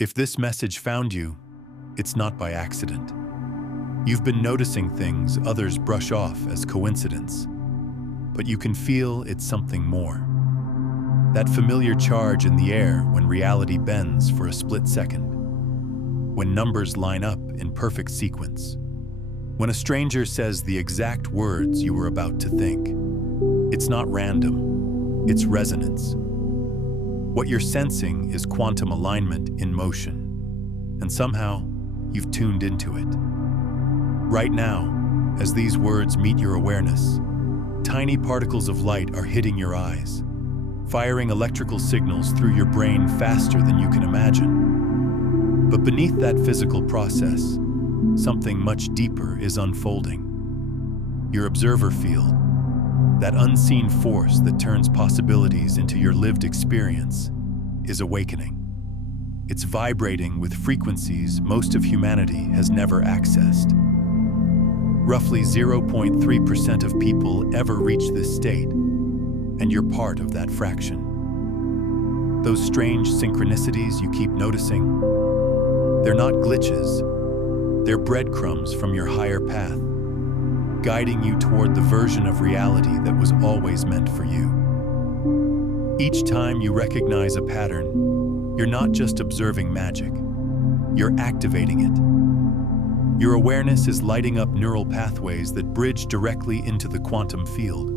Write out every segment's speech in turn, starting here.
If this message found you, it's not by accident. You've been noticing things others brush off as coincidence, but you can feel it's something more. That familiar charge in the air when reality bends for a split second. When numbers line up in perfect sequence. When a stranger says the exact words you were about to think. It's not random, it's resonance. What you're sensing is quantum alignment in motion, and somehow you've tuned into it. Right now, as these words meet your awareness, tiny particles of light are hitting your eyes, firing electrical signals through your brain faster than you can imagine. But beneath that physical process, something much deeper is unfolding. Your observer field, that unseen force that turns possibilities into your lived experience, is awakening. It's vibrating with frequencies most of humanity has never accessed. Roughly 0.3% of people ever reach this state, and you're part of that fraction. Those strange synchronicities you keep noticing, they're not glitches, they're breadcrumbs from your higher path, guiding you toward the version of reality that was always meant for you. Each time you recognize a pattern, you're not just observing magic, you're activating it. Your awareness is lighting up neural pathways that bridge directly into the quantum field,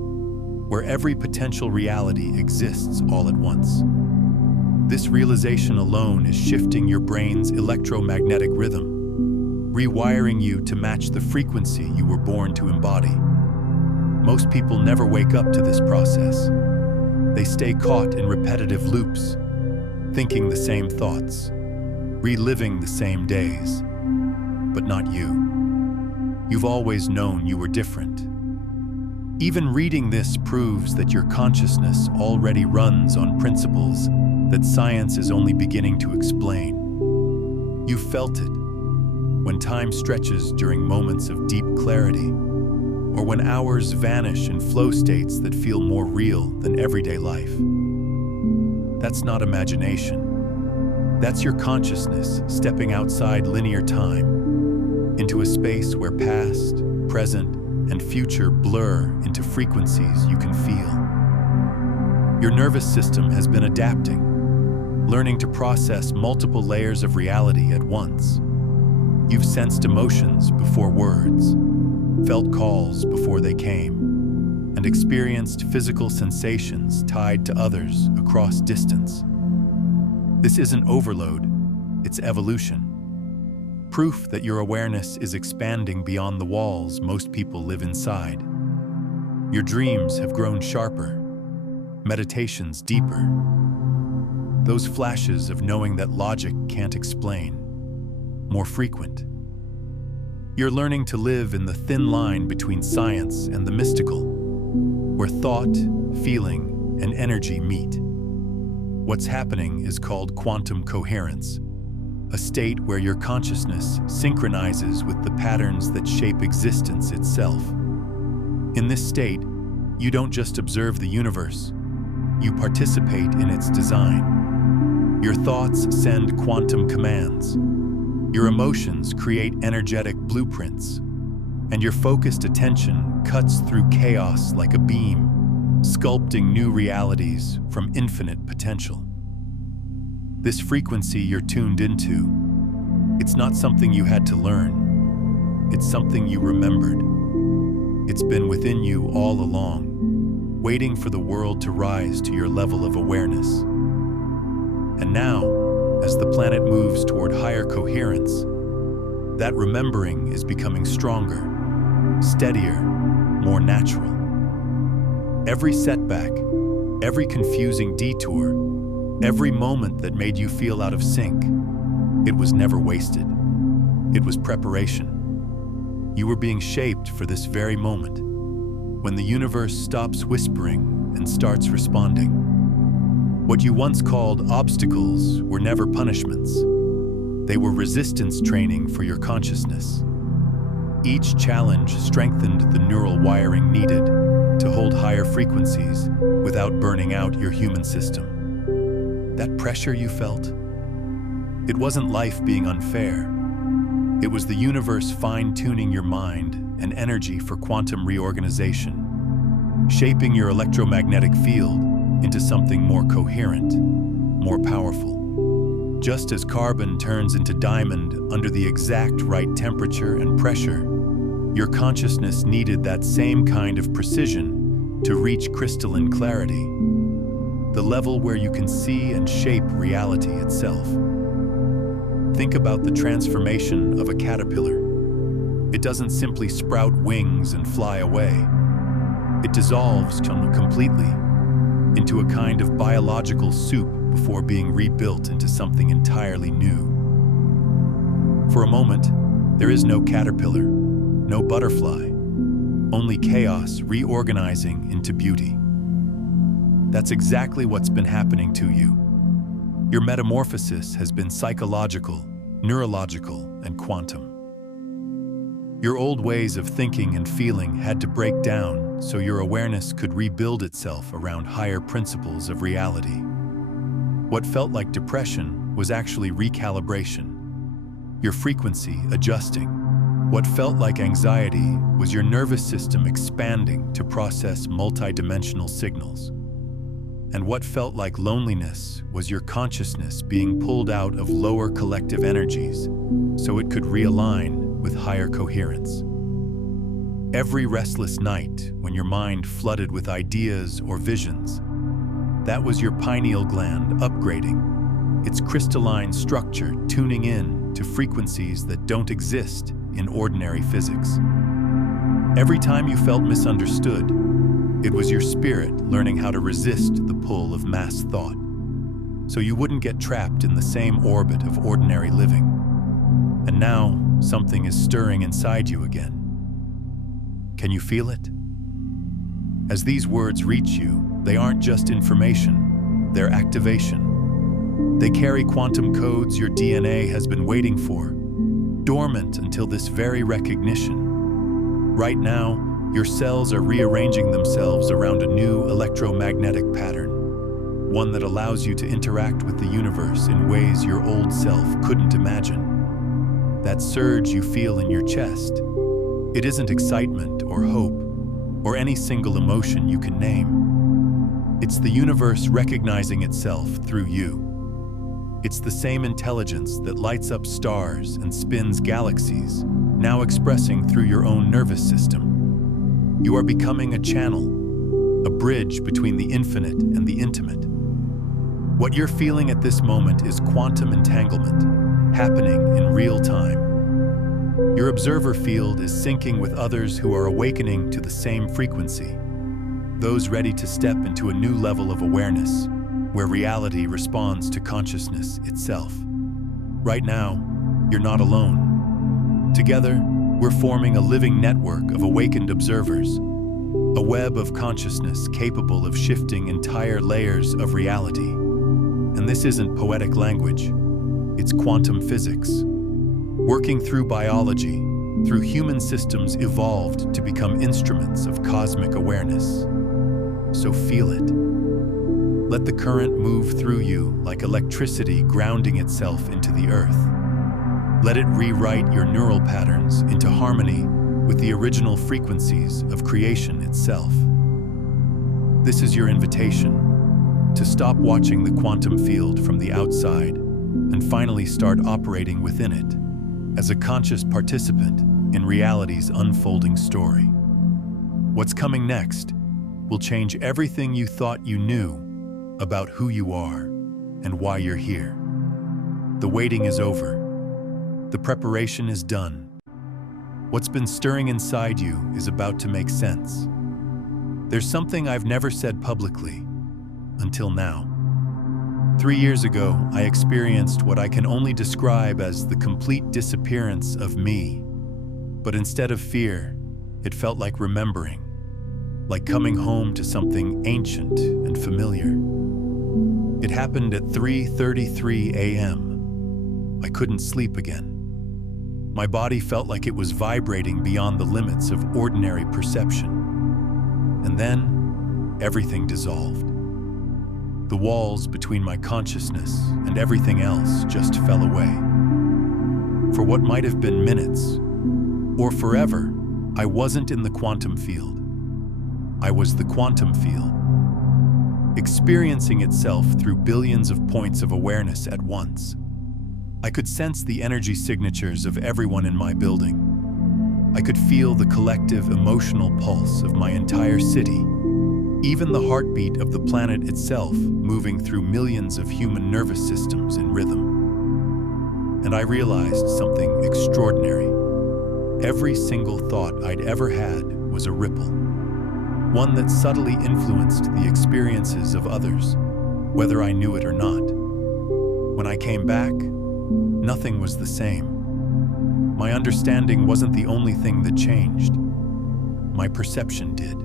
where every potential reality exists all at once. This realization alone is shifting your brain's electromagnetic rhythm, rewiring you to match the frequency you were born to embody. Most people never wake up to this process. They stay caught in repetitive loops, thinking the same thoughts, reliving the same days. But not you. You've always known you were different. Even reading this proves that your consciousness already runs on principles that science is only beginning to explain. You felt it when time stretches during moments of deep clarity, or when hours vanish in flow states that feel more real than everyday life. That's not imagination. That's your consciousness stepping outside linear time into a space where past, present, and future blur into frequencies you can feel. Your nervous system has been adapting, learning to process multiple layers of reality at once. You've sensed emotions before words, felt calls before they came, and experienced physical sensations tied to others across distance. This isn't overload, it's evolution. Proof that your awareness is expanding beyond the walls most people live inside. Your dreams have grown sharper, meditations deeper. Those flashes of knowing that logic can't explain, more frequent. You're learning to live in the thin line between science and the mystical, where thought, feeling, and energy meet. What's happening is called quantum coherence, a state where your consciousness synchronizes with the patterns that shape existence itself. In this state, you don't just observe the universe, you participate in its design. Your thoughts send quantum commands. Your emotions create energetic blueprints, and your focused attention cuts through chaos like a beam, sculpting new realities from infinite potential. This frequency you're tuned into, it's not something you had to learn, it's something you remembered. It's been within you all along, waiting for the world to rise to your level of awareness. And now, as the planet moves toward higher coherence, that remembering is becoming stronger, steadier, more natural. Every setback, every confusing detour, every moment that made you feel out of sync, it was never wasted. It was preparation. You were being shaped for this very moment, when the universe stops whispering and starts responding. What you once called obstacles were never punishments. They were resistance training for your consciousness. Each challenge strengthened the neural wiring needed to hold higher frequencies without burning out your human system. That pressure you felt, It wasn't life being unfair. It was the universe fine-tuning your mind and energy for quantum reorganization, shaping your electromagnetic field into something more coherent, more powerful. Just as carbon turns into diamond under the exact right temperature and pressure, your consciousness needed that same kind of precision to reach crystalline clarity, the level where you can see and shape reality itself. Think about the transformation of a caterpillar. It doesn't simply sprout wings and fly away. It dissolves completely into a kind of biological soup before being rebuilt into something entirely new. For a moment, there is no caterpillar, no butterfly, only chaos reorganizing into beauty. That's exactly what's been happening to you. Your metamorphosis has been psychological, neurological, and quantum. Your old ways of thinking and feeling had to break down so your awareness could rebuild itself around higher principles of reality. What felt like depression was actually recalibration, your frequency adjusting. What felt like anxiety was your nervous system expanding to process multidimensional signals. And what felt like loneliness was your consciousness being pulled out of lower collective energies so it could realign with higher coherence. Every restless night when your mind flooded with ideas or visions, that was your pineal gland upgrading, its crystalline structure tuning in to frequencies that don't exist in ordinary physics. Every time you felt misunderstood, it was your spirit learning how to resist the pull of mass thought, so you wouldn't get trapped in the same orbit of ordinary living. And now, something is stirring inside you again. Can you feel it? As these words reach you, they aren't just information, they're activation. They carry quantum codes your DNA has been waiting for, dormant until this very recognition. Right now, your cells are rearranging themselves around a new electromagnetic pattern, one that allows you to interact with the universe in ways your old self couldn't imagine. That surge you feel in your chest, it isn't excitement or hope, or any single emotion you can name. It's the universe recognizing itself through you. It's the same intelligence that lights up stars and spins galaxies, now expressing through your own nervous system. You are becoming a channel, a bridge between the infinite and the intimate. What you're feeling at this moment is quantum entanglement, happening in real time. Your observer field is syncing with others who are awakening to the same frequency, those ready to step into a new level of awareness, where reality responds to consciousness itself. Right now, you're not alone. Together, we're forming a living network of awakened observers, a web of consciousness capable of shifting entire layers of reality. And this isn't poetic language, it's quantum physics. Working through biology, through human systems evolved to become instruments of cosmic awareness. So feel it. Let the current move through you like electricity grounding itself into the earth. Let it rewrite your neural patterns into harmony with the original frequencies of creation itself. This is your invitation to stop watching the quantum field from the outside and finally start operating within it as a conscious participant in reality's unfolding story. What's coming next will change everything you thought you knew about who you are and why you're here. The waiting is over. The preparation is done. What's been stirring inside you is about to make sense. There's something I've never said publicly until now. 3 years ago, I experienced what I can only describe as the complete disappearance of me. But instead of fear, it felt like remembering, like coming home to something ancient and familiar. It happened at 3:33 a.m. I couldn't sleep again. My body felt like it was vibrating beyond the limits of ordinary perception. And then, everything dissolved. The walls between my consciousness and everything else just fell away. For what might have been minutes, or forever, I wasn't in the quantum field. I was the quantum field, experiencing itself through billions of points of awareness at once. I could sense the energy signatures of everyone in my building. I could feel the collective emotional pulse of my entire city, even the heartbeat of the planet itself moving through millions of human nervous systems in rhythm. And I realized something extraordinary. Every single thought I'd ever had was a ripple, one that subtly influenced the experiences of others, whether I knew it or not. When I came back, nothing was the same. My understanding wasn't the only thing that changed. My perception did.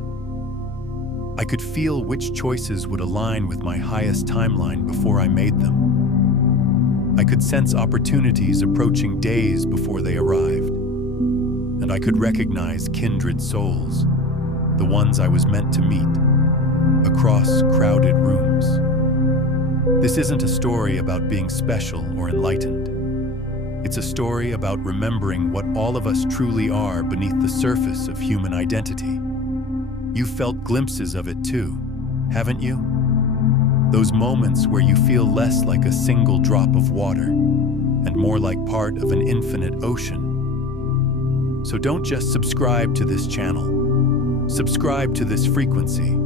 I could feel which choices would align with my highest timeline before I made them. I could sense opportunities approaching days before they arrived. And I could recognize kindred souls, the ones I was meant to meet, across crowded rooms. This isn't a story about being special or enlightened. It's a story about remembering what all of us truly are beneath the surface of human identity. You've felt glimpses of it too, haven't you? Those moments where you feel less like a single drop of water and more like part of an infinite ocean. So don't just subscribe to this channel. Subscribe to this frequency.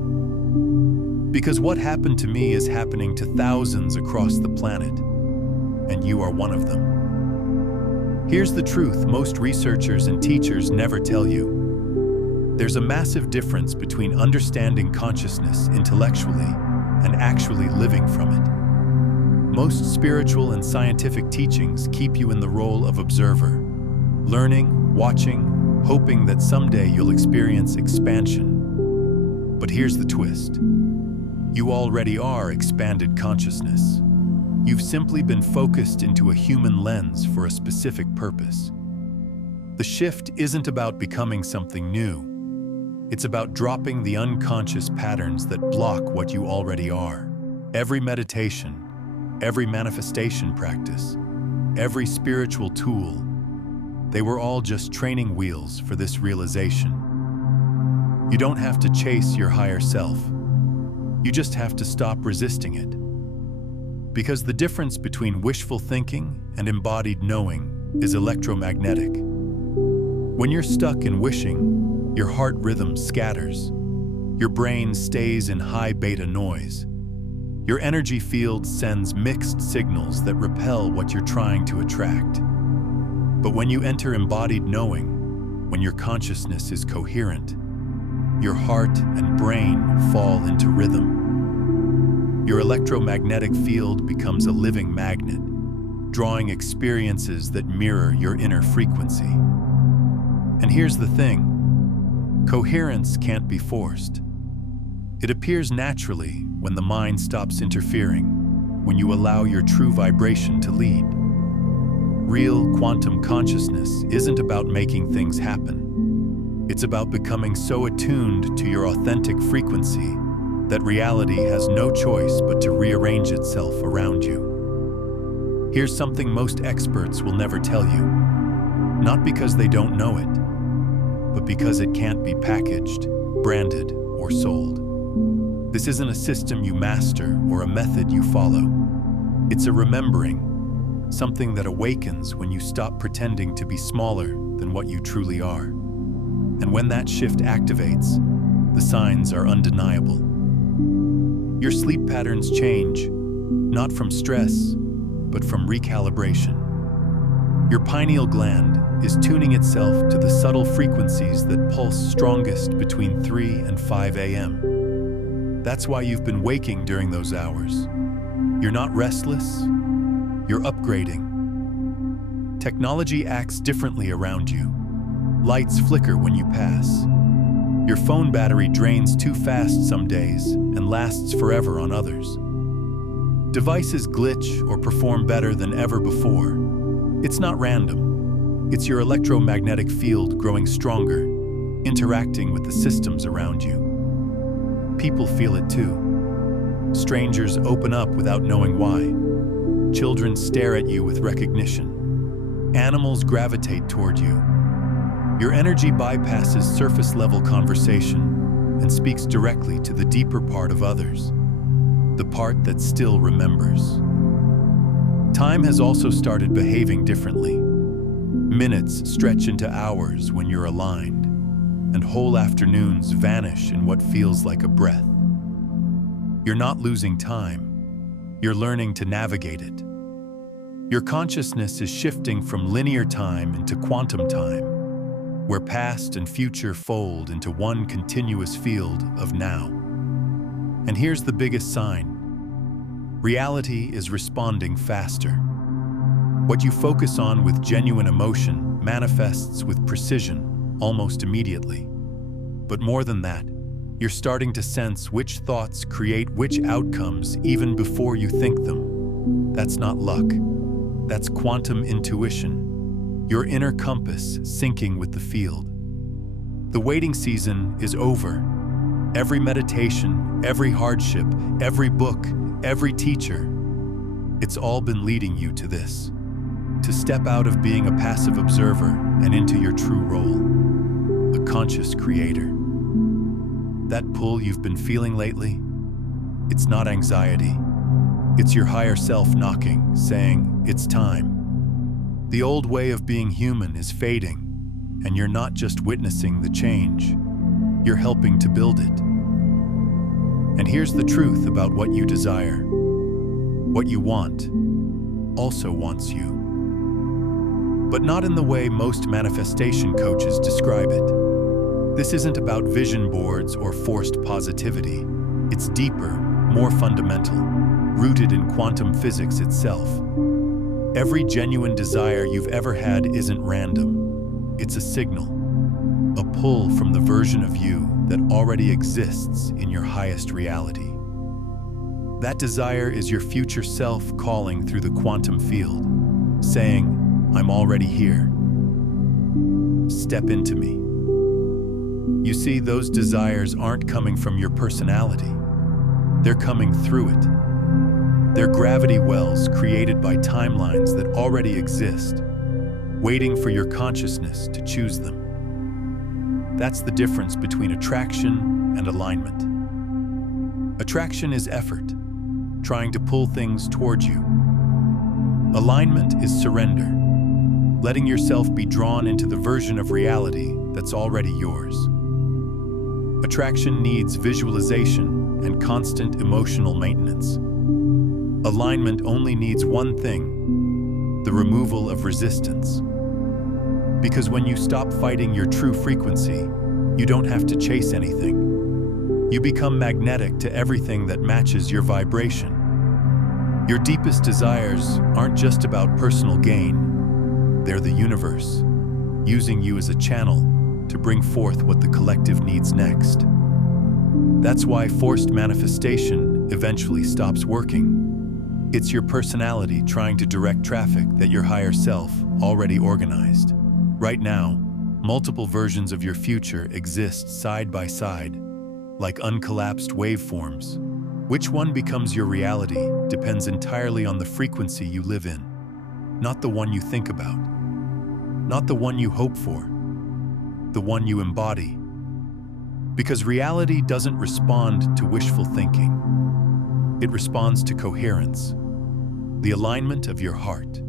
Because what happened to me is happening to thousands across the planet, and you are one of them. Here's the truth most researchers and teachers never tell you. There's a massive difference between understanding consciousness intellectually and actually living from it. Most spiritual and scientific teachings keep you in the role of observer, learning, watching, hoping that someday you'll experience expansion. But here's the twist. You already are expanded consciousness. You've simply been focused into a human lens for a specific purpose. The shift isn't about becoming something new. It's about dropping the unconscious patterns that block what you already are. Every meditation, every manifestation practice, every spiritual tool, they were all just training wheels for this realization. You don't have to chase your higher self. You just have to stop resisting it. Because the difference between wishful thinking and embodied knowing is electromagnetic. When you're stuck in wishing, your heart rhythm scatters. Your brain stays in high beta noise. Your energy field sends mixed signals that repel what you're trying to attract. But when you enter embodied knowing, when your consciousness is coherent, your heart and brain fall into rhythm. Your electromagnetic field becomes a living magnet, drawing experiences that mirror your inner frequency. And here's the thing, coherence can't be forced. It appears naturally when the mind stops interfering, when you allow your true vibration to lead. Real quantum consciousness isn't about making things happen. It's about becoming so attuned to your authentic frequency that reality has no choice but to rearrange itself around you. Here's something most experts will never tell you, not because they don't know it, but because it can't be packaged, branded, or sold. This isn't a system you master or a method you follow. It's a remembering, something that awakens when you stop pretending to be smaller than what you truly are. And when that shift activates, the signs are undeniable. Your sleep patterns change, not from stress, but from recalibration. Your pineal gland is tuning itself to the subtle frequencies that pulse strongest between 3 and 5 a.m. That's why you've been waking during those hours. You're not restless, you're upgrading. Technology acts differently around you. Lights flicker when you pass. Your phone battery drains too fast some days and lasts forever on others. Devices glitch or perform better than ever before. It's not random. It's your electromagnetic field growing stronger, interacting with the systems around you. People feel it too. Strangers open up without knowing why. Children stare at you with recognition. Animals gravitate toward you. Your energy bypasses surface-level conversation and speaks directly to the deeper part of others, the part that still remembers. Time has also started behaving differently. Minutes stretch into hours when you're aligned, and whole afternoons vanish in what feels like a breath. You're not losing time. You're learning to navigate it. Your consciousness is shifting from linear time into quantum time, where past and future fold into one continuous field of now. And here's the biggest sign. Reality is responding faster. What you focus on with genuine emotion manifests with precision almost immediately. But more than that, you're starting to sense which thoughts create which outcomes even before you think them. That's not luck. That's quantum intuition, your inner compass syncing with the field. The waiting season is over. Every meditation, every hardship, every book, every teacher, it's all been leading you to this. To step out of being a passive observer and into your true role, a conscious creator. That pull you've been feeling lately, it's not anxiety. It's your higher self knocking, saying, it's time. The old way of being human is fading, and you're not just witnessing the change, you're helping to build it. And here's the truth about what you desire. What you want also wants you. But not in the way most manifestation coaches describe it. This isn't about vision boards or forced positivity. It's deeper, more fundamental, rooted in quantum physics itself. Every genuine desire you've ever had isn't random. It's a signal, a pull from the version of you that already exists in your highest reality. That desire is your future self calling through the quantum field, saying, I'm already here. Step into me. You see, those desires aren't coming from your personality. They're coming through it. They're gravity wells created by timelines that already exist, waiting for your consciousness to choose them. That's the difference between attraction and alignment. Attraction is effort, trying to pull things towards you. Alignment is surrender, letting yourself be drawn into the version of reality that's already yours. Attraction needs visualization and constant emotional maintenance. Alignment only needs one thing, the removal of resistance. Because when you stop fighting your true frequency, you don't have to chase anything. You become magnetic to everything that matches your vibration. Your deepest desires aren't just about personal gain. They're the universe, using you as a channel to bring forth what the collective needs next. That's why forced manifestation eventually stops working. It's your personality trying to direct traffic that your higher self already organized. Right now, multiple versions of your future exist side by side, like uncollapsed waveforms. Which one becomes your reality depends entirely on the frequency you live in, not the one you think about, not the one you hope for, the one you embody. Because reality doesn't respond to wishful thinking. It responds to coherence, the alignment of your heart,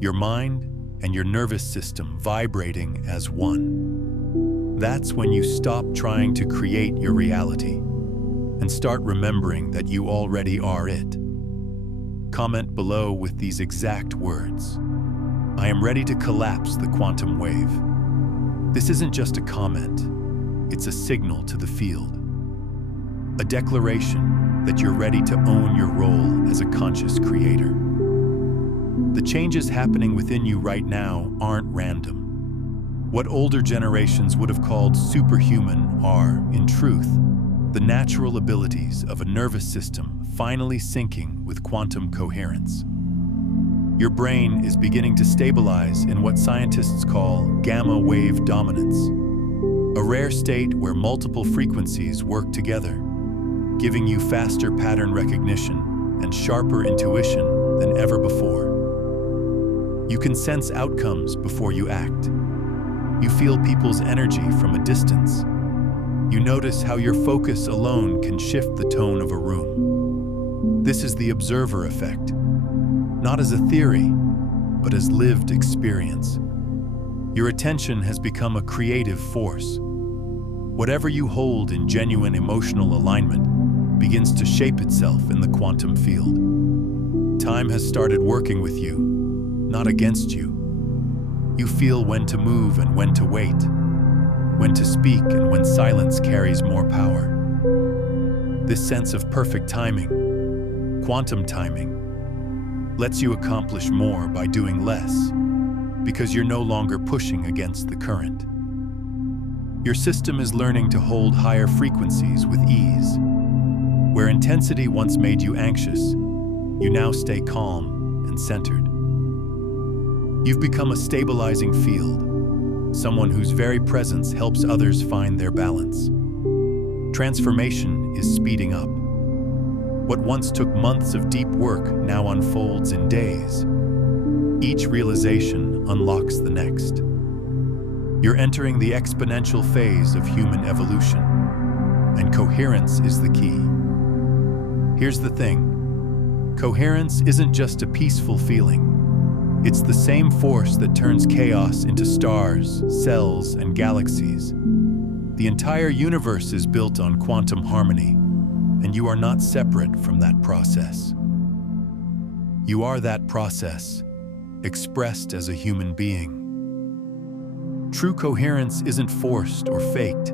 your mind, and your nervous system vibrating as one. That's when you stop trying to create your reality and start remembering that you already are it. Comment below with these exact words. I am ready to collapse the quantum wave. This isn't just a comment, it's a signal to the field. A declaration that you're ready to own your role as a conscious creator. The changes happening within you right now aren't random. What older generations would have called superhuman are, in truth, the natural abilities of a nervous system finally syncing with quantum coherence. Your brain is beginning to stabilize in what scientists call gamma wave dominance, a rare state where multiple frequencies work together, giving you faster pattern recognition and sharper intuition than ever before. You can sense outcomes before you act. You feel people's energy from a distance. You notice how your focus alone can shift the tone of a room. This is the observer effect, not as a theory, but as lived experience. Your attention has become a creative force. Whatever you hold in genuine emotional alignment begins to shape itself in the quantum field. Time has started working with you, not against you. You feel when to move and when to wait, when to speak and when silence carries more power. This sense of perfect timing, quantum timing, lets you accomplish more by doing less, because you're no longer pushing against the current. Your system is learning to hold higher frequencies with ease. Where intensity once made you anxious, you now stay calm and centered. You've become a stabilizing field, someone whose very presence helps others find their balance. Transformation is speeding up. What once took months of deep work now unfolds in days. Each realization unlocks the next. You're entering the exponential phase of human evolution, and coherence is the key. Here's the thing. Coherence isn't just a peaceful feeling. It's the same force that turns chaos into stars, cells, and galaxies. The entire universe is built on quantum harmony, and you are not separate from that process. You are that process, expressed as a human being. True coherence isn't forced or faked.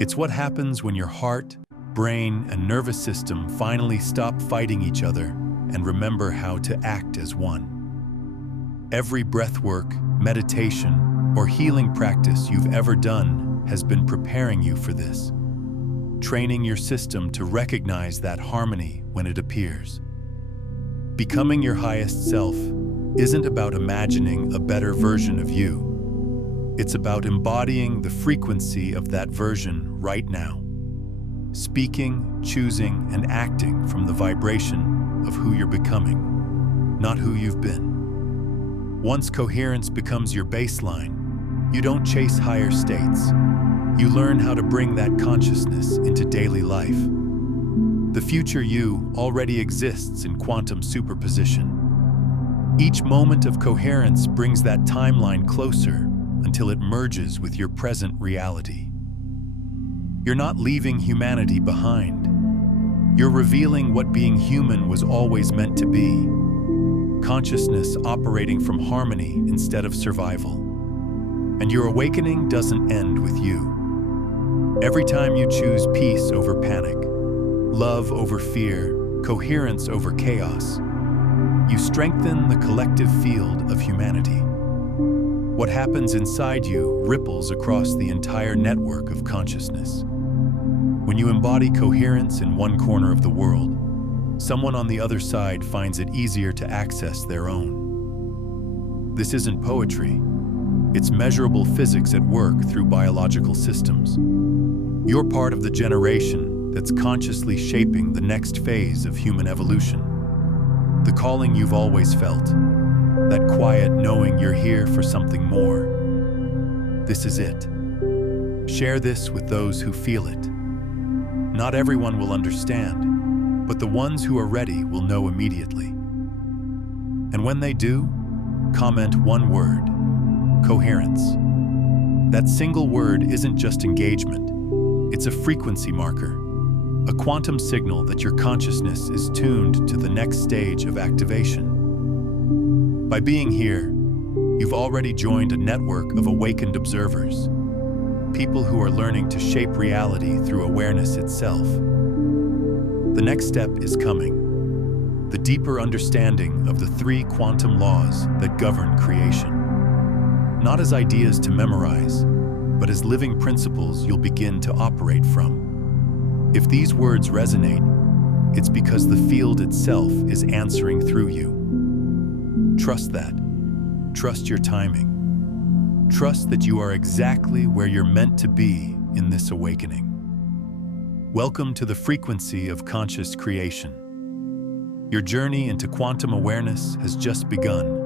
It's what happens when your heart, brain, and nervous system finally stop fighting each other and remember how to act as one. Every breathwork, meditation, or healing practice you've ever done has been preparing you for this, training your system to recognize that harmony when it appears. Becoming your highest self isn't about imagining a better version of you. It's about embodying the frequency of that version right now. Speaking, choosing, and acting from the vibration of who you're becoming, not who you've been. Once coherence becomes your baseline, you don't chase higher states. You learn how to bring that consciousness into daily life. The future you already exists in quantum superposition. Each moment of coherence brings that timeline closer until it merges with your present reality. You're not leaving humanity behind. You're revealing what being human was always meant to be. Consciousness operating from harmony instead of survival. And your awakening doesn't end with you. Every time you choose peace over panic, love over fear, coherence over chaos, you strengthen the collective field of humanity. What happens inside you ripples across the entire network of consciousness. When you embody coherence in one corner of the world, someone on the other side finds it easier to access their own. This isn't poetry. It's measurable physics at work through biological systems. You're part of the generation that's consciously shaping the next phase of human evolution. The calling you've always felt, that quiet knowing you're here for something more. This is it. Share this with those who feel it. Not everyone will understand, but the ones who are ready will know immediately. And when they do, comment one word: coherence. That single word isn't just engagement, it's a frequency marker, a quantum signal that your consciousness is tuned to the next stage of activation. By being here, you've already joined a network of awakened observers, people who are learning to shape reality through awareness itself. The next step is coming, the deeper understanding of the 3 quantum laws that govern creation. Not as ideas to memorize, but as living principles you'll begin to operate from. If these words resonate, it's because the field itself is answering through you. Trust that. Trust your timing. Trust that you are exactly where you're meant to be in this awakening. Welcome to the frequency of conscious creation. Your journey into quantum awareness has just begun.